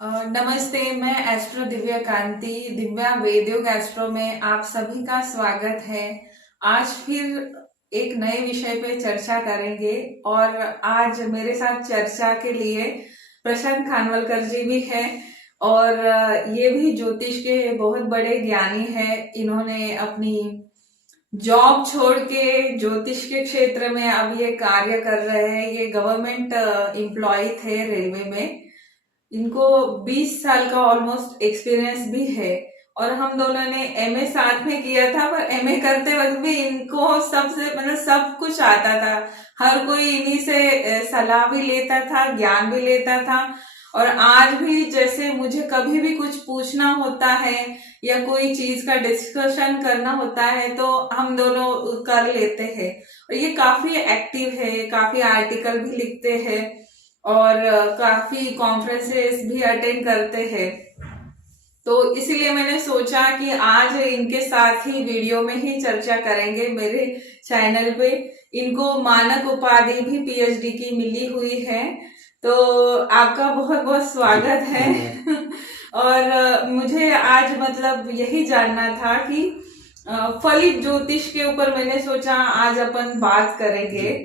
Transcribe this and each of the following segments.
नमस्ते। मैं एस्ट्रो दिव्या कांति, दिव्या वेदयोग एस्ट्रो में आप सभी का स्वागत है। आज फिर एक नए विषय पे चर्चा करेंगे और आज मेरे साथ चर्चा के लिए प्रशांत खानवलकर जी भी है और ये भी ज्योतिष के बहुत बड़े ज्ञानी हैं। इन्होंने अपनी जॉब छोड़ के ज्योतिष के क्षेत्र में अब ये कार्य कर रहे हैं। ये गवर्नमेंट एम्प्लॉय थे रेलवे में। इनको 20 साल का ऑलमोस्ट एक्सपीरियंस भी है और हम दोनों ने एमए साथ में किया था। पर एमए करते वक्त भी इनको सबसे मतलब सब कुछ आता था। हर कोई इन्हीं से सलाह भी लेता था, ज्ञान भी लेता था। और आज भी जैसे मुझे कभी भी कुछ पूछना होता है या कोई चीज का डिस्कशन करना होता है तो हम दोनों कर लेते हैं। और ये काफी एक्टिव है, काफी आर्टिकल भी लिखते हैं और काफी कॉन्फ्रेंसेस भी अटेंड करते हैं। तो इसीलिए मैंने सोचा कि आज इनके साथ ही वीडियो में ही चर्चा करेंगे मेरे चैनल पे। इनको मानक उपाधि भी पीएचडी की मिली हुई है। तो आपका बहुत बहुत स्वागत है। और मुझे आज मतलब यही जानना था कि फलित ज्योतिष के ऊपर मैंने सोचा आज अपन बात करेंगे।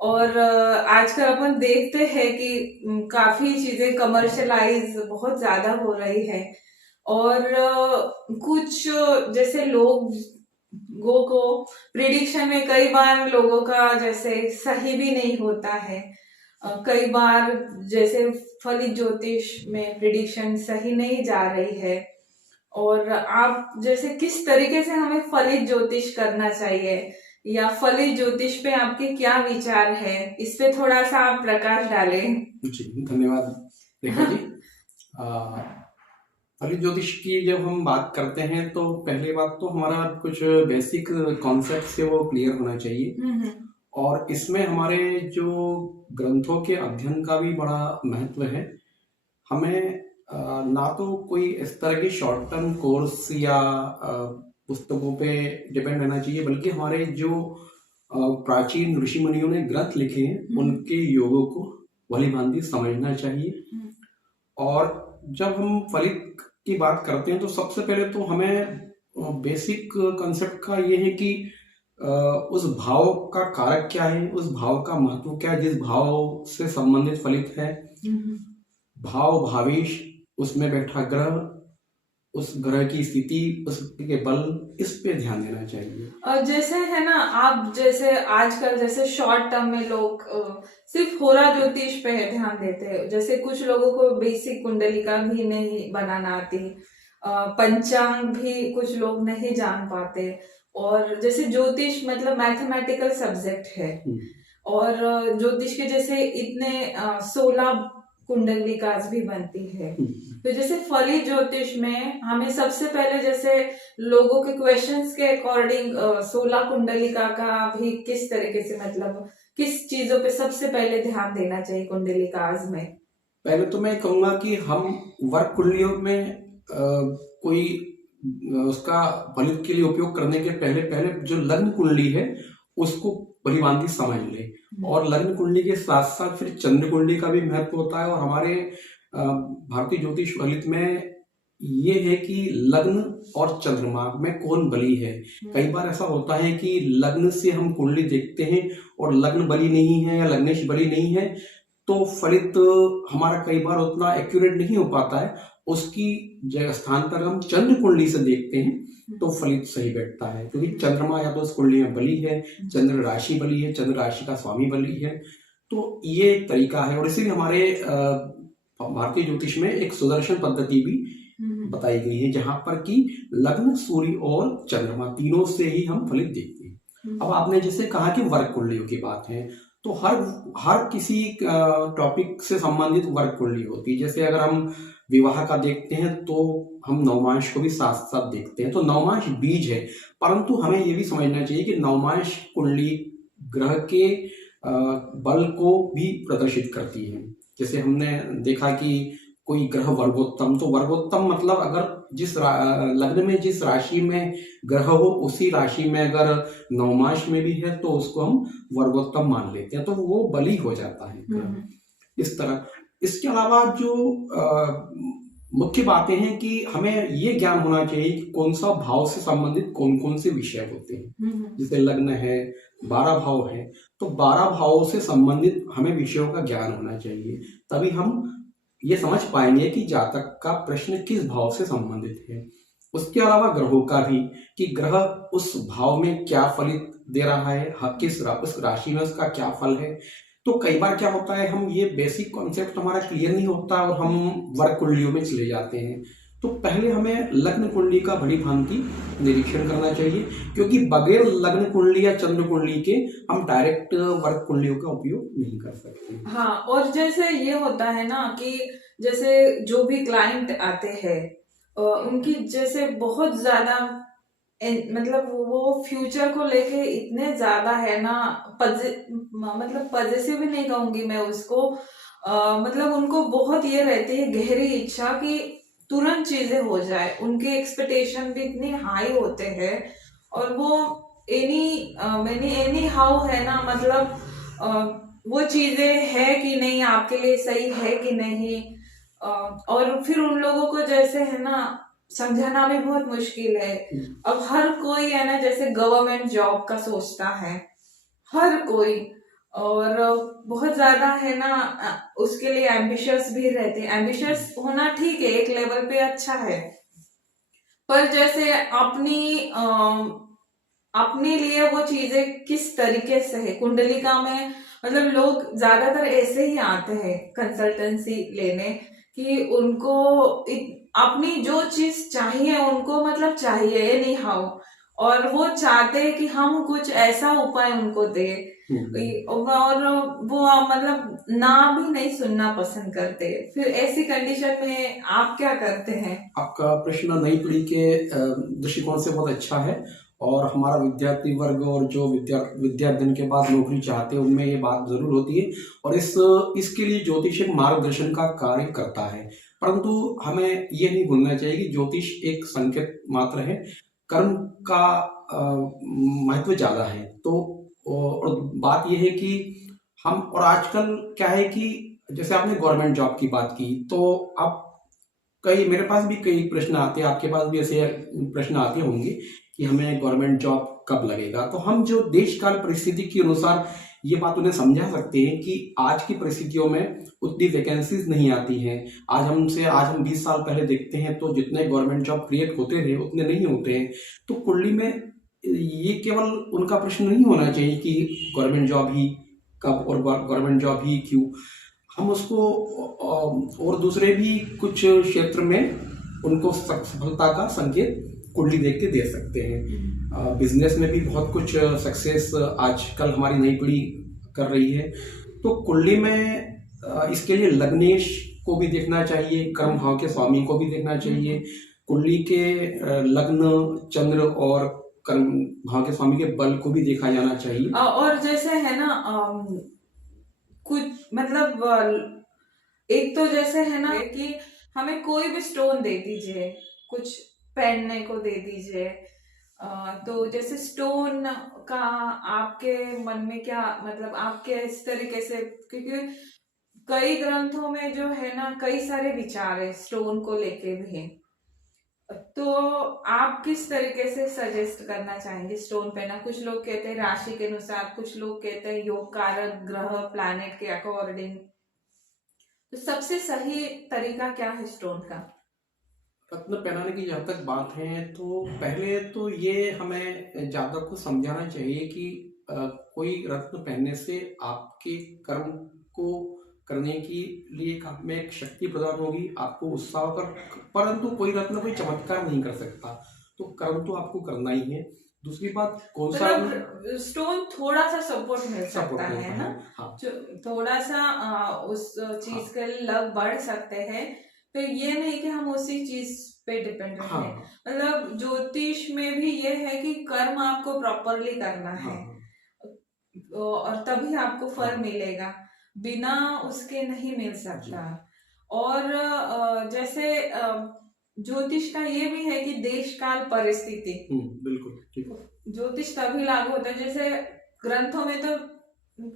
और आजकल अपन देखते हैं कि काफी चीजें कमर्शलाइज बहुत ज्यादा हो रही है और कुछ जैसे लोगों को प्रिडिक्शन में कई बार लोगों का जैसे सही भी नहीं होता है। कई बार जैसे फलित ज्योतिष में प्रिडिक्शन सही नहीं जा रही है। और आप जैसे किस तरीके से हमें फलित ज्योतिष करना चाहिए या फलित ज्योतिष पे आपके क्या विचार है, इस पे थोड़ा सा आप प्रकाश डालें। जी धन्यवाद रेखा जी। फलित ज्योतिष की जब हम बात करते हैं तो पहली बात तो हमारा कुछ बेसिक कॉन्सेप्ट से वो क्लियर होना चाहिए। और इसमें हमारे जो ग्रंथों के अध्ययन का भी बड़ा महत्व है। हमें ना तो कोई इस तरह की शॉर्ट टर्म कोर्स या पुस्तकों पे डिपेंड रहना चाहिए, बल्कि हमारे जो प्राचीन ऋषि मुनियों ने ग्रंथ लिखे हैं उनके योगों को भली भांति समझना चाहिए। और जब हम फलित की बात करते हैं तो सबसे पहले तो हमें बेसिक कंसेप्ट का ये है कि उस भाव का कारक क्या है, उस भाव का महत्व क्या है जिस भाव से संबंधित फलित है। भाव भावेश, उसमें बैठा ग्रह, उस ग्रह की स्थिति, उसके बल, इस पे ध्यान देना चाहिए। और जैसे है ना, आप जैसे आजकल जैसे शॉर्ट टर्म में लोग सिर्फ होरा ज्योतिष पे ध्यान देते हैं। जैसे कुछ लोगों को बेसिक कुंडलिका भी नहीं बनाना आती, पंचांग भी कुछ लोग नहीं जान पाते। और जैसे ज्योतिष मतलब मैथमेटिकल सब्जेक्ट है और ज्योतिष के जैसे इतने 16 कुंडलिकास भी बनती है। तो जैसे फलित ज्योतिष में हमें सबसे पहले जैसे लोगों के क्वेश्चंस के अकॉर्डिंग 16 कुंडलिका का भी किस तरीके से मतलब किस चीजों पे सबसे पहले ध्यान देना चाहिए कुंडलिकास में। पहले तो मैं कहूंगा कि हम वर्ग कुंडलियों में कोई उसका फलित के लिए उपयोग करने के पहले पहले जो लग्न कुंडली है उसको भलीभांति समझ ले। और लग्न कुंडली के साथ साथ फिर चंद्र कुंडली का भी महत्व होता है। और हमारे भारतीय ज्योतिष फलित में ये है कि लग्न और चंद्रमा में कौन बली है। कई बार ऐसा होता है कि लग्न से हम कुंडली देखते हैं और लग्न बली नहीं है या लग्नेश बली नहीं है तो फलित हमारा कई बार उतना एक्यूरेट नहीं हो पाता है। उसकी जगह स्थान पर हम चंद्र कुंडली से देखते हैं तो फलित सही बैठता है, क्योंकि चंद्रमा या तो उस कुंडली में बली है, चंद्र राशि बली है, चंद्र राशि का स्वामी बली है। तो ये एक तरीका है। और इसीलिए हमारे भारतीय ज्योतिष में एक सुदर्शन पद्धति भी बताई गई है जहां पर कि लग्न, सूर्य और चंद्रमा तीनों से ही हम फलित देखते हैं। अब आपने जैसे कहा कि वर्ग कुंडलियों की बात है तो हर किसी टॉपिक से संबंधित वर्ग कुंडली होती है। जैसे अगर हम विवाह का देखते हैं तो हम नवमांश को भी साथ साथ देखते हैं। तो नवमांश बीज है, परंतु हमें यह भी समझना चाहिए कि नवमांश कुंडली ग्रह के बल को भी प्रदर्शित करती है। जैसे हमने देखा कि कोई ग्रह वर्गोत्तम, तो वर्गोत्तम मतलब अगर जिस लग्न में जिस राशि में ग्रह हो उसी राशि में अगर नवमांश में भी है तो उसको हम वर्गोत्तम मान लेते हैं, तो वो बली हो जाता है ग्रह। इस तरह इसके अलावा जो मुख्य बातें हैं कि हमें ये ज्ञान होना चाहिए कि कौन सा भाव से संबंधित कौन कौन से विषय होते हैं। जैसे लग्न है, 12 भाव है, तो 12 भावों से संबंधित हमें विषयों का ज्ञान होना चाहिए। तभी हम ये समझ पाएंगे कि जातक का प्रश्न किस भाव से संबंधित है। उसके अलावा ग्रहों का भी, कि ग्रह उस भाव में क्या फलित दे रहा है, उस राशि में उसका क्या फल है। तो कई बार क्या होता है, हम ये बेसिक कॉन्सेप्ट हमारा क्लियर नहीं होता और हम वर्ग कुंडलियों में चले जाते हैं। तो पहले हमें लग्न कुंडली का भली भांति निरीक्षण करना चाहिए, क्योंकि बगैर लग्न कुंडली या चंद्र कुंडली के हम डायरेक्ट वर्ग कुंडलियों का उपयोग नहीं कर सकते। हाँ, और जैसे ये होता है ना कि जैसे जो भी क्लाइंट आते हैं उनकी जैसे बहुत ज्यादा मतलब वो फ्यूचर को लेके इतने ज्यादा है ना, मतलब पजेसिव भी नहीं कहूंगी मैं उसको, मतलब उनको बहुत ये रहती है गहरी इच्छा कि तुरंत चीजें हो जाए। उनके एक्सपेक्टेशन भी इतने हाई होते हैं और वो एनी हाउ है ना, मतलब वो चीजें है कि नहीं, आपके लिए सही है कि नहीं। और फिर उन लोगों को जैसे है ना समझाना भी बहुत मुश्किल है। अब हर कोई है ना जैसे गवर्नमेंट जॉब का सोचता है, हर कोई, और बहुत ज्यादा है ना उसके लिए एम्बिशियस भी रहते हैं। एम्बिशियस होना ठीक है, एक लेवल पे अच्छा है, पर जैसे अपने लिए वो चीजें किस तरीके से है कुंडलिका में, मतलब लोग ज्यादातर ऐसे ही आते हैं कंसल्टेंसी लेने कि उनको अपनी जो चीज चाहिए उनको, मतलब चाहिए एनी हाउ, और वो चाहते हैं कि हम कुछ ऐसा उपाय उनको दे, और वो मतलब ना भी नहीं सुनना पसंद करते। फिर ऐसी कंडीशन में आप क्या करते हैं? आपका प्रश्न नई पीढ़ी के दृष्टिकोण से बहुत अच्छा है, और हमारा विद्यार्थी वर्ग और जो विद्या अध्ययन के बाद नौकरी चाहते हैं उनमें ये बात जरूर होती है, और इसके लिए ज्योतिष एक मार्गदर्शन का कार्य करता है। परंतु हमें ये नहीं भूलना चाहिए कि ज्योतिष एक संकेत मात्र है, कर्म का महत्व ज्यादा है। तो और बात यह है कि हम, और आजकल क्या है कि जैसे आपने गवर्नमेंट जॉब की बात की, तो आप मेरे पास भी कई प्रश्न आते हैं, आपके पास भी ऐसे प्रश्न आते होंगे कि हमें गवर्नमेंट जॉब कब लगेगा। तो हम जो देश काल परिस्थिति के अनुसार ये बात उन्हें समझा सकते हैं कि आज की परिस्थितियों में उतनी वैकेंसीज नहीं आती हैं। आज हम 20 साल पहले देखते हैं तो जितने गवर्नमेंट जॉब क्रिएट होते थे उतने नहीं होते हैं। तो कुंडली में ये केवल उनका प्रश्न नहीं होना चाहिए कि गवर्नमेंट जॉब ही कब और गवर्नमेंट जॉब ही क्यों। हम उसको और दूसरे भी कुछ क्षेत्र में उनको सफलता का संकेत कुंडली देख के दे सकते हैं। बिजनेस में भी बहुत कुछ सक्सेस आजकल हमारी नई पीढ़ी कर रही है। तो कुंडली में इसके लिए लग्नेश को भी देखना चाहिए, कर्म भाव के स्वामी को भी देखना चाहिए, कुंडली के लग्न, चंद्र और कर्म भाव के स्वामी के बल को भी देखा जाना चाहिए। और जैसे है ना कुछ मतलब एक तो जैसे है ना कि हमें कोई भी स्टोन दे दीजिए, कुछ पहनने को दे दीजिए, तो जैसे स्टोन का आपके मन में क्या मतलब, आपके इस तरीके से, क्योंकि कई ग्रंथों में जो है ना कई सारे विचार है स्टोन को लेके भी, तो आप किस तरीके से सजेस्ट करना चाहेंगे स्टोन पहना? कुछ लोग कहते हैं राशि के अनुसार, कुछ लोग कहते हैं योग कारक ग्रह प्लैनेट के अकॉर्डिंग, तो सबसे सही तरीका क्या है स्टोन का? रत्न पहनाने की जहाँ तक बात है, तो पहले तो ये हमें जातक को समझाना चाहिए कि कोई रत्न पहनने से आपके कर्म को करने के लिए में एक शक्ति प्रदान होगी, आपको उत्साह कर, परंतु कोई रत्न कोई चमत्कार नहीं कर सकता। तो कर्म तो आपको करना ही है। दूसरी बात, कौन सा स्टोन थोड़ा सा सपोर्ट मिल सकता है ना, हाँ। जो थोड़ा सा उस चीज के लिए लग बढ़ सकते हैं, तो ये नहीं कि हम उसी चीज पे डिपेंड रहे। मतलब ज्योतिष में भी ये है कि कर्म आपको प्रॉपरली करना है, और तभी आपको फल मिलेगा, बिना उसके नहीं मिल सकता। और जैसे ज्योतिष का ये भी है कि देश काल परिस्थिति, बिल्कुल ज्योतिष तभी लागू होता है, जैसे ग्रंथों में तो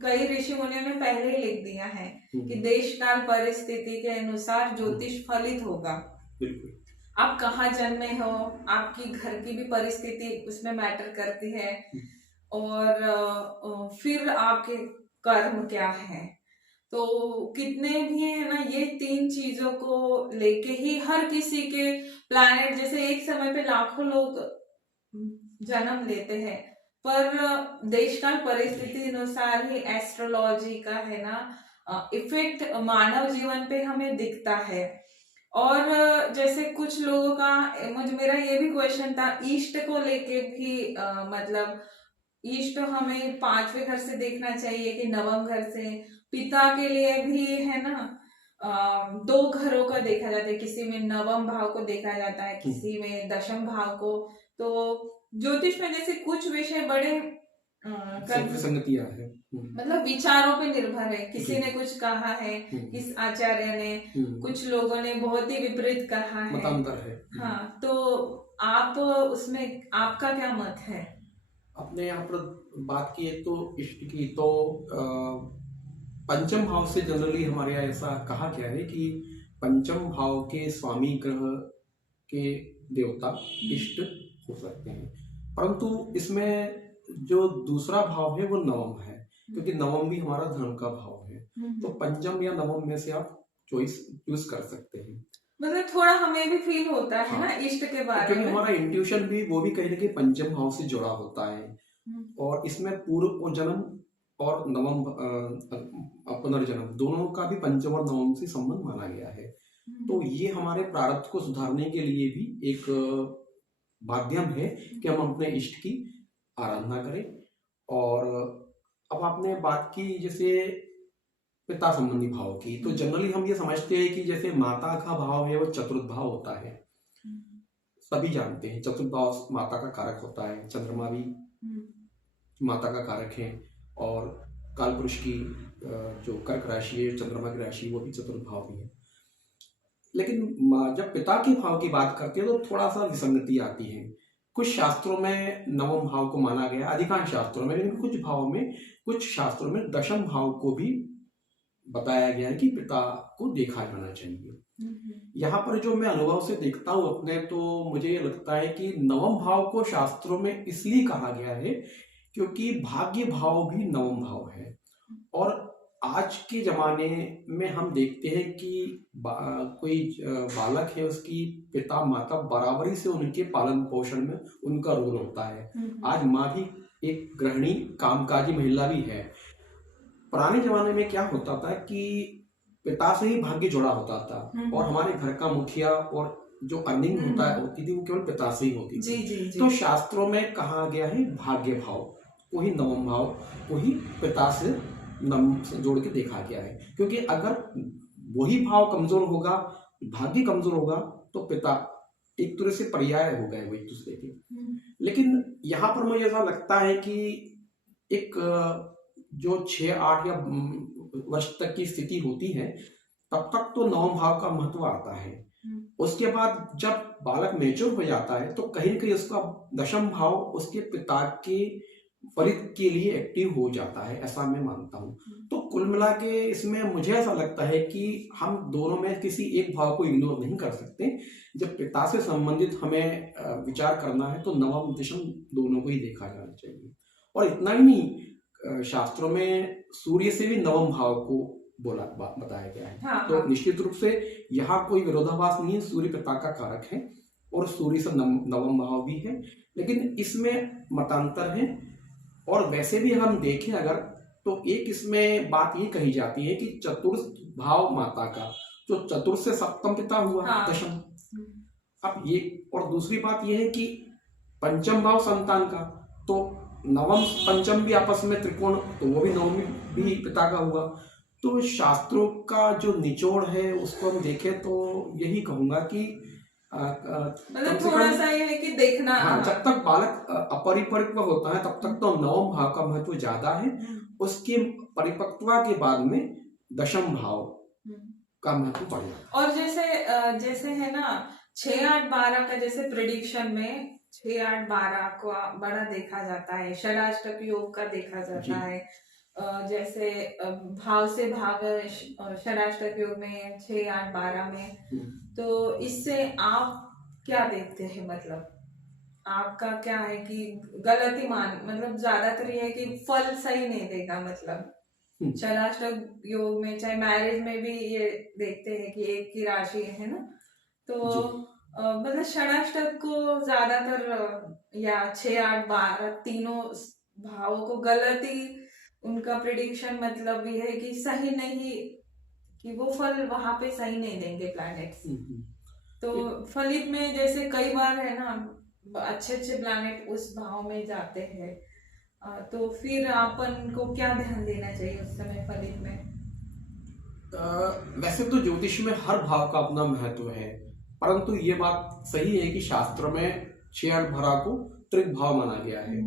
कई ऋषि मुनियों ने पहले ही लिख दिया है कि देश काल परिस्थिति के अनुसार ज्योतिष फलित होगा। बिल्कुल। आप कहाँ जन्मे हो, आपकी घर की भी परिस्थिति उसमें मैटर करती है, और फिर आपके कर्म क्या है। तो कितने भी है ना, ये तीन चीजों को लेके ही हर किसी के प्लैनेट, जैसे एक समय पे लाखों लोग जन्म लेते हैं, पर देशकाल परिस्थिति अनुसार ही एस्ट्रोलॉजी का है ना इफेक्ट मानव जीवन पे हमें दिखता है। और जैसे कुछ लोगों का, मुझे मेरा ये भी क्वेश्चन था ईस्ट को लेके भी, मतलब ईस्ट हमें पांचवें घर से देखना चाहिए कि नवम घर से। पिता के लिए भी है ना, दो घरों का देखा जाता है, किसी में नवम भाव को देखा जाता है, किसी में दशम भाव को। तो ज्योतिष में जैसे कुछ विषय बड़े विसंगतियां है। मतलब विचारों पे निर्भर है, किसी जी। ने कुछ कहा है, किस आचार्य ने, कुछ लोगों ने बहुत ही विपरीत कहा है, मतांतर है। हाँ, तो आप उसमें आपका क्या मत है? अपने यहाँ पर बात की है तो इष्ट की, तो पंचम भाव से जनरली हमारे यहाँ ऐसा कहा गया है कि पंचम भाव के स्वामी ग्रह के देवता इष्ट हो सकते हैं, परंतु इसमें जो दूसरा भाव है वो नवम है, क्योंकि नवम भी हमारा धर्म का भाव है। तो पंचम या नवम में से आप चॉइस चूज कर सकते हैं। मतलब थोड़ा हमें भी फील होता है हाँ, ना इष्ट के बारे क्योंकि में, हमारा इंट्यूशन भी वो भी कहीं ना कहीं पंचम भाव से जुड़ा होता है, और इसमें पूर्व और जन्म और नवम पुनर्जन्म दोनों का भी पंचम और नवम से संबंध माना गया है। तो ये हमारे प्रारब्ध को सुधारने के लिए भी एक माध्यम है कि हम अपने इष्ट की आराधना करें। और अब आपने बात की जैसे पिता संबंधी भाव की, तो जनरली हम ये समझते हैं कि जैसे माता का भाव है वो चतुर्थ भाव होता है, सभी जानते हैं चतुर्थ भाव माता का कारक होता है, चंद्रमा भी माता का कारक है, और कालपुरुष की जो कर्क राशि है, चंद्रमा की राशि, वो भी चतुर्थ भाव भी है। लेकिन जब पिता के भाव की बात करते हैं तो थोड़ा सा विसंगति आती है। कुछ शास्त्रों में नवम भाव को माना गया, अधिकांश शास्त्रों में, लेकिन कुछ भाव में, कुछ शास्त्रों में दशम भाव को भी बताया गया है कि पिता को देखा जाना चाहिए। यहाँ पर जो मैं अनुभव से देखता हूँ अपने, तो मुझे ये लगता है कि नवम भाव को शास्त्रों में इसलिए कहा गया है क्योंकि भाग्य भाव भी नवम भाव है, और आज के जमाने में हम देखते हैं कि कोई बालक है, उसकी पिता माता बराबरी से उनके पालन पोषण में उनका रोल होता है। आज माँ भी एक गृहिणी कामकाजी महिला भी है। पुराने जमाने में क्या होता था कि पिता से ही भाग्य जुड़ा होता था, और हमारे घर का मुखिया और जो अर्निंग होती थी वो केवल पिता से ही होती थी। जी। तो शास्त्रों में कहा गया है भाग्य भाव को ही नवम भाव को ही पिता से नवम से जोड़ के देखा गया है, क्योंकि अगर वही भाव कमजोर होगा, भाग्य कमजोर होगा, तो पिता एक तरह से पर्याय हो गए वो एक दूसरे के। लेकिन यहाँ पर मुझे ऐसा लगता है कि एक जो 6-8 या वर्ष तक की स्थिति होती है, तब तक तो नवम भाव का महत्व आता है। उसके बाद जब बालक मेच्योर हो जाता है तो कहीं ना कहीं उसका दशम भाव उसके पिता के फलित के लिए एक्टिव हो जाता है, ऐसा मैं मानता हूँ। तो कुल मिला के इसमें मुझे ऐसा लगता है कि हम दोनों में किसी एक भाव को इग्नोर नहीं कर सकते। जब पिता से संबंधित हमें विचार करना है तो नवम दशम दोनों को ही देखा जाना चाहिए। और इतना ही नहीं, शास्त्रों में सूर्य से भी नवम भाव को बताया गया है। हाँ, तो निश्चित रूप से यहाँ कोई विरोधाभास नहीं है, सूर्य पिता का कारक है और सूर्य से नवम भाव भी है, लेकिन इसमें मतांतर है। और वैसे भी हम देखें अगर, तो एक इसमें बात ये कही जाती है कि चतुर्थ भाव माता का, जो चतुर्थ से सप्तम पिता हुआ, हाँ, दशम। अब ये, और दूसरी बात ये है कि पंचम भाव संतान का, तो नवम पंचम भी आपस में त्रिकोण, तो वो भी नवमी भी पिता का हुआ। तो शास्त्रों का जो निचोड़ है उसको हम देखें तो यही कहूंगा कि मतलब थोड़ा सा ये है कि देखना, हाँ, जब तक बालक अपरिपक्व होता है तब तक तो नवम भाव का महत्व ज्यादा है, उसके परिपक्वता के बाद में दशम भाव का महत्व बढ़ जाता है। और जैसे है ना 6-8-12 का, जैसे प्रिडिक्शन में 6-8-12 को बड़ा देखा जाता है, षडाष्टक योग का देखा जाता है, जैसे भाव से भाव षडाष्टक योग में 6, 8, 12 में, तो इससे आप क्या देखते हैं? मतलब आपका क्या है कि गलती मान, मतलब ज्यादातर ये है कि फल सही नहीं देगा। मतलब षडाष्टक योग में चाहे मैरिज में भी ये देखते हैं कि एक की राशि है ना, तो जी मतलब षडाष्टक को ज्यादातर या 6, 8, 12 तीनों भावों को गलती, उनका प्रिडिक्शन मतलब ये है कि सही नहीं, कि वो फल वहां पे सही नहीं देंगे प्लैनेट्स। तो फलित में जैसे कई बार है ना, अच्छे अच्छे प्लैनेट उस भाव में जाते हैं, तो फिर अपन को क्या ध्यान देना चाहिए उस समय फलित में? वैसे तो ज्योतिष में हर भाव का अपना महत्व है, परंतु ये बात सही है कि शास्त्र में 6 भरा को त्रिक भाव माना गया है।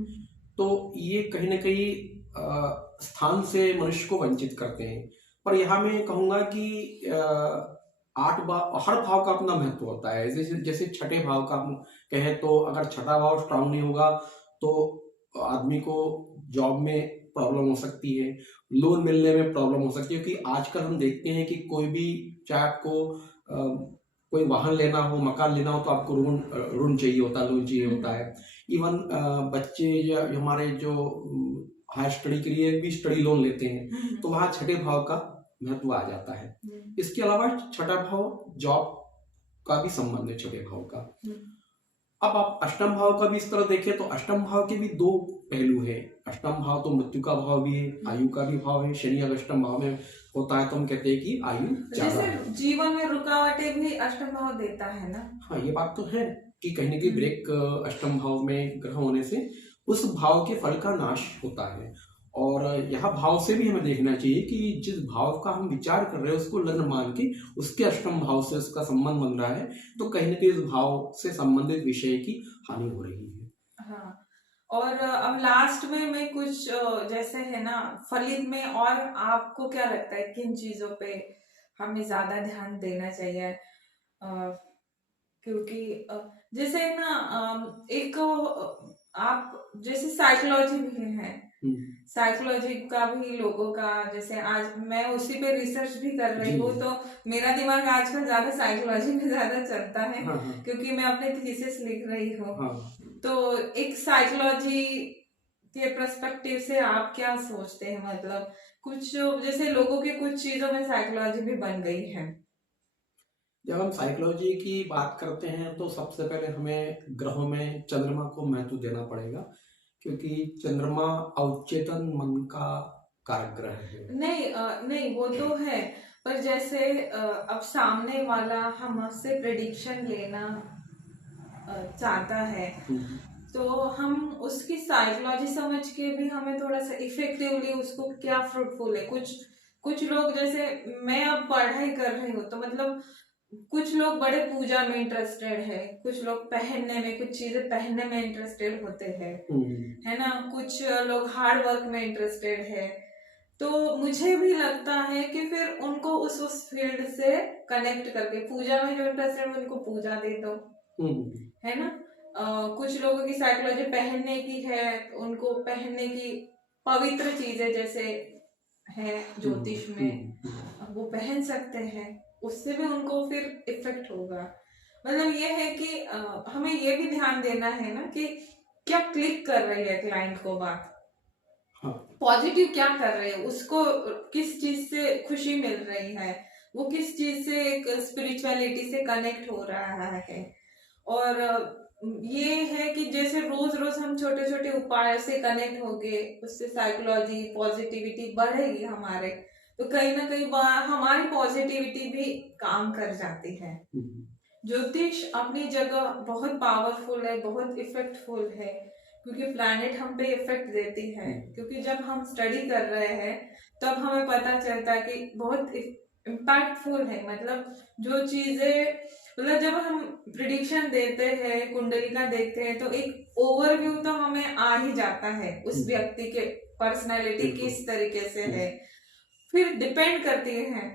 तो ये कहीं ना कहीं स्थान से मनुष्य को वंचित करते हैं। पर यहाँ मैं कहूंगा कि 8 हर भाव का अपना महत्व होता है। जैसे जैसे छठे भाव का हम कहें, तो अगर छठा भाव स्ट्रांग नहीं होगा तो आदमी को जॉब में प्रॉब्लम हो सकती है, लोन मिलने में प्रॉब्लम हो सकती है। क्योंकि आजकल हम देखते हैं कि कोई भी, चाहे आपको कोई वाहन लेना हो, मकान लेना हो, तो आपको ऋण चाहिए होता है, लोन चाहिए होता है। इवन बच्चे या हमारे जो हायर स्टडी के लिए भी स्टडी लोन लेते हैं, तो वहाँ छठे भाव का महत्व आ जाता है। इसके अलावा छठा भाव जॉब का भी संबंध है छठे भाव का। अब आप अष्टम भाव का भी इस तरह देखें तो अष्टम भाव के भी 2 पहलू है। अष्टम भाव तो मृत्यु का भाव भी है, आयु का भी भाव है। शनि अगर अष्टम भाव में होता है तो हम कहते हैं कि आयु ज्यादा है। जैसे जीवन में रुकावटें भी अष्टम भाव देता है ना। हाँ, ये बात तो है कि कहीं ना कहीं ब्रेक अष्टम भाव में ग्रह होने से उस भाव के फल का नाश होता है। और यह भाव से भी हमें देखना चाहिए कि जिस भाव का हम विचार कर रहे हैं उसको लग्न मान के उसके अष्टम भाव से उसका संबंध बन रहा है, तो कहीं ना कहीं इस भाव से संबंधित विषय की हानि हो रही है। हाँ, और अब लास्ट में मैं कुछ जैसे है ना फलित में, और आपको क्या लगता है किन चीजों पे हमें ज्यादा ध्यान देना चाहिए? क्योंकि जैसे ना एक आप जैसे साइकोलॉजी भी है, साइकोलॉजी का भी लोगों का, जैसे आज मैं उसी पे रिसर्च भी कर रही हूँ, तो मेरा दिमाग आजकल ज्यादा साइकोलॉजी में ज्यादा चलता है। क्योंकि मैं अपने थीसिस लिख रही हूँ। तो एक साइकोलॉजी के पर्सपेक्टिव से आप क्या सोचते हैं? मतलब कुछ जैसे लोगों के कुछ चीजों में साइकोलॉजी भी बन गई है। जब हम साइकोलॉजी की बात करते हैं तो सबसे पहले हमें ग्रहों में चंद्रमा को महत्व देना पड़ेगा, क्योंकि चंद्रमा अवचेतन मन का कारक ग्रह है। नहीं वो तो है, पर जैसे अब सामने वाला हमसे प्रेडिक्शन लेना चाहता है, तो हम उसकी साइकोलॉजी समझ के भी हमें थोड़ा सा इफेक्टिवली उसको क्या फ्रूटफुल है। कुछ लोग, जैसे मैं अब पढ़ाई कर रही हूँ, तो मतलब कुछ लोग बड़े पूजा में इंटरेस्टेड है, कुछ लोग पहनने में, कुछ चीजें पहनने में इंटरेस्टेड होते हैं, है ना, कुछ लोग हार्ड वर्क में इंटरेस्टेड है। तो मुझे भी लगता है कि फिर उनको उस फील्ड से कनेक्ट करके, पूजा में जो इंटरेस्टेड है उनको पूजा दे दो, है ना। कुछ लोगों की साइकोलॉजी पहनने की है, उनको पहनने की पवित्र चीजें जैसे है ज्योतिष में, वो पहन सकते हैं, उससे भी उनको फिर इफेक्ट होगा। मतलब ये है कि हमें ये भी ध्यान देना है ना कि क्या क्लिक कर रही है क्लाइंट को बात, पॉजिटिव क्या कर रहे हैं, उसको किस चीज से खुशी मिल रही है, वो किस चीज से एक स्पिरिचुअलिटी से कनेक्ट हो रहा है। और ये है कि जैसे रोज रोज हम छोटे छोटे उपाय से कनेक्ट होके उससे साइकोलॉजी पॉजिटिविटी बढ़ेगी हमारे, तो कहीं ना कहीं हमारी पॉजिटिविटी भी काम कर जाती है। ज्योतिष अपनी जगह बहुत पावरफुल है, बहुत इफेक्टफुल है, क्योंकि प्लैनेट हम पे इफेक्ट देती है। क्योंकि जब हम स्टडी कर रहे हैं तब हमें पता चलता है कि बहुत इम्पैक्टफुल है। मतलब जो चीजें, मतलब जब हम प्रिडिक्शन देते हैं, कुंडलिका देखते हैं, तो एक ओवरव्यू तो हमें आ ही जाता है उस व्यक्ति के पर्सनालिटी किस तरीके से है। फिर डिपेंड करती है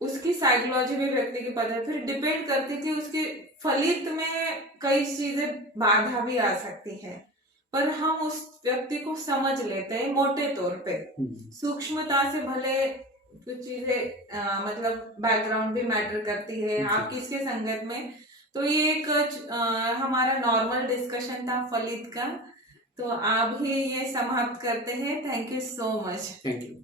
उसकी साइकोलॉजी में व्यक्ति की पता है, फिर डिपेंड करती थी उसके फलित में कई चीजें बाधा भी आ सकती है। पर हम उस व्यक्ति को समझ लेते हैं मोटे तौर पे। सूक्ष्मता से भले कुछ चीजें मतलब बैकग्राउंड भी मैटर करती है, आप किसके संगत में। तो ये एक हमारा नॉर्मल डिस्कशन था फलित का, तो आप ही ये समाप्त करते हैं। Thank you so much. Thank you.